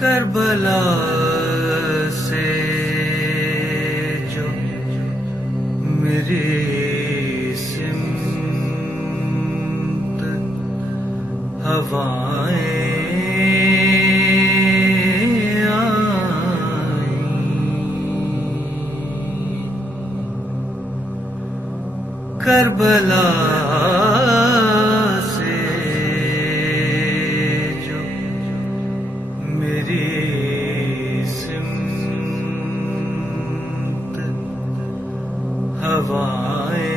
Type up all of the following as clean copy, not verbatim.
Karbala से जो मेरी सिमत हवाएं करबला से जो मेरी सिमत हवाएं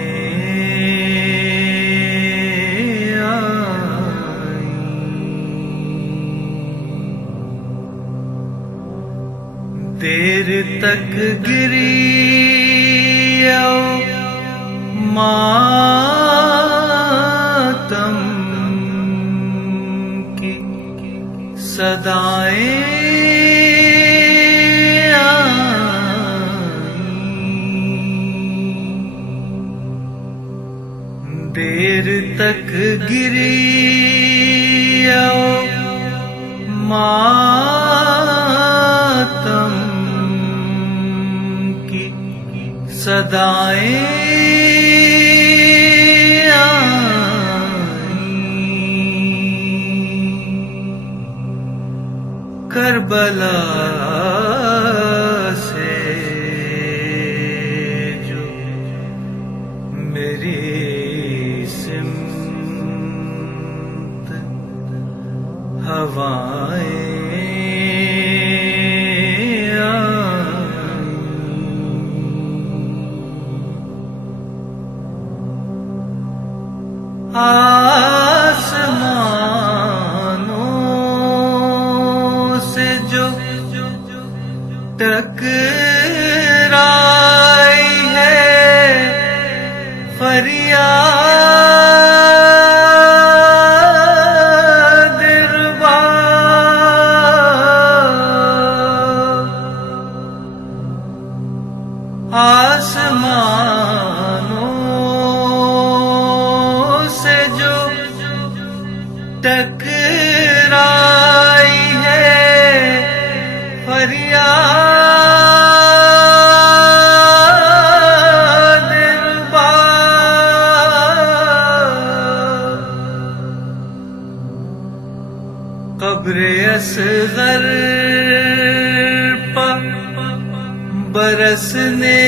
आईं। देर तक गिरी मातम की सदाएं आईं। देर तक गिरी मातम की सदाएं करबला से जो मेरी सिमत हवाएं आसमानों से जो टकराई है फरियाद रुबा। आसमानों से जो टकराई है फरियाद रुबा। कब्र असगर पर बरसने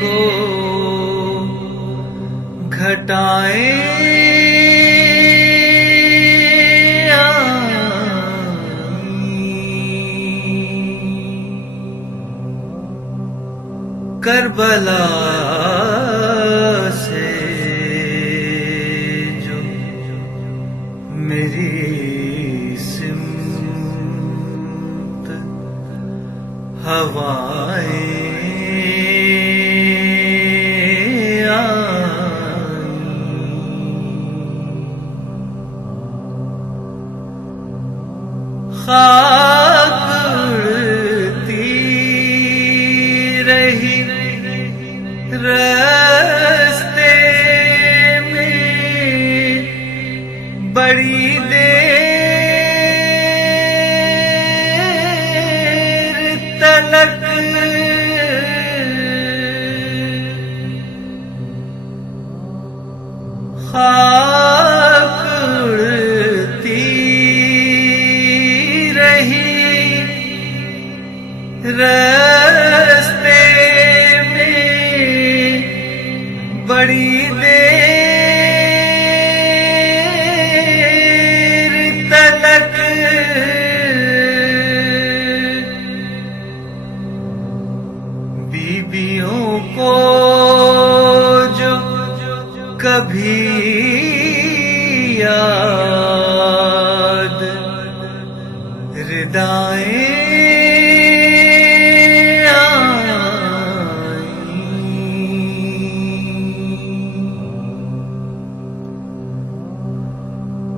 को घटाएं करबला से जो मेरी सिमत हवाएं खाक उड़ती रही रास्ते में बड़ी देर तलक। खाक उड़ती रही रास्ते में बड़ी देर तलक। बीबियों को जो कभी याद रिदाएं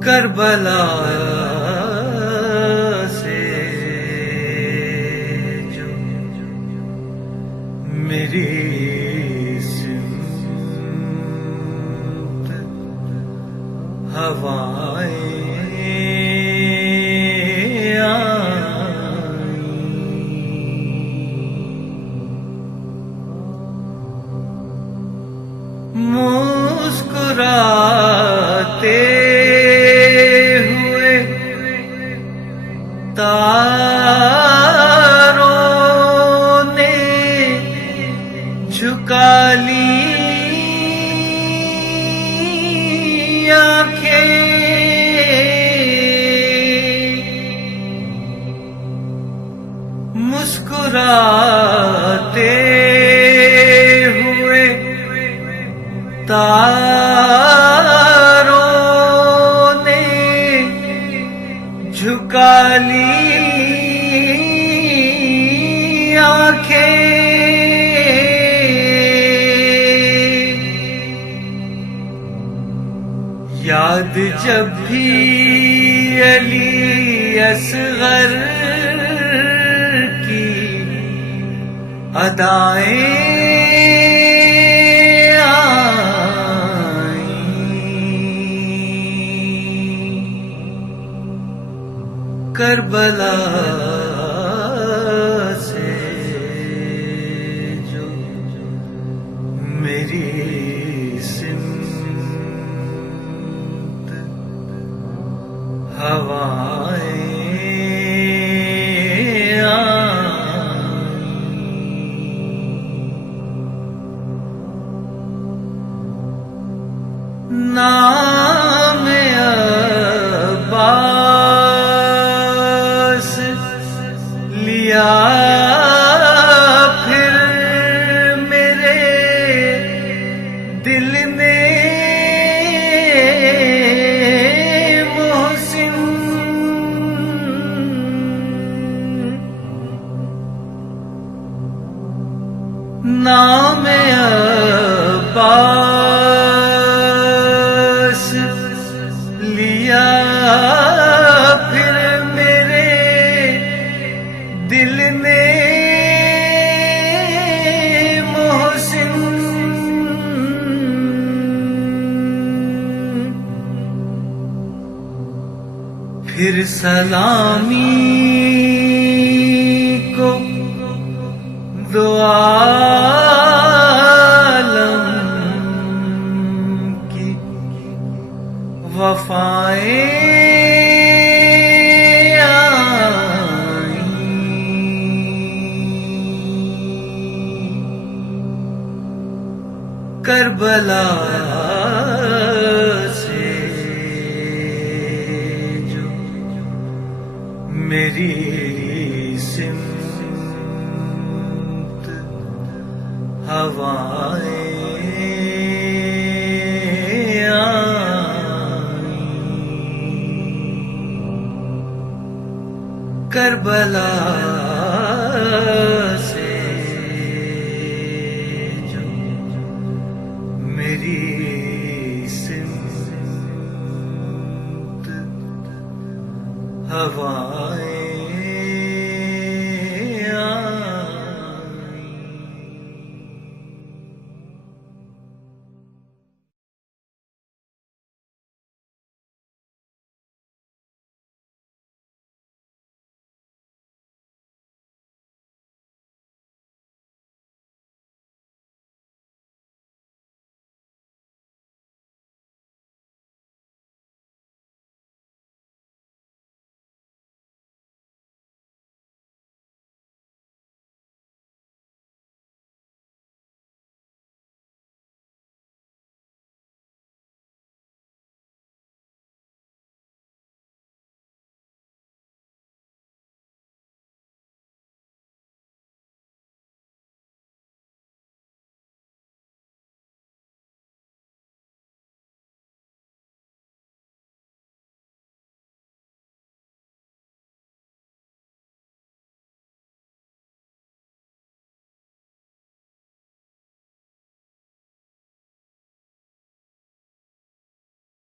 करबला से जो मेरी सिमत हवाएं मुस्कुराते हुए तारों ने झुका ली आंखें। मुस्कुराते हुए तारों ने झुका ली आंखें। याद जब भी अली असगर की अदाएं आई, करबला से जो मेरी सिमत हवाएं नाम अब्बास लिया फिर मेरे दिल ने मोहसिन। नाम अब्बास लिया फिर मेरे दिल ने मोहसिन। फिर सलामी को दो आलम की वफाएं आई, करबला से जो मेरी सिमत हवाएं करबला से जो मेरी सिमत हवाएं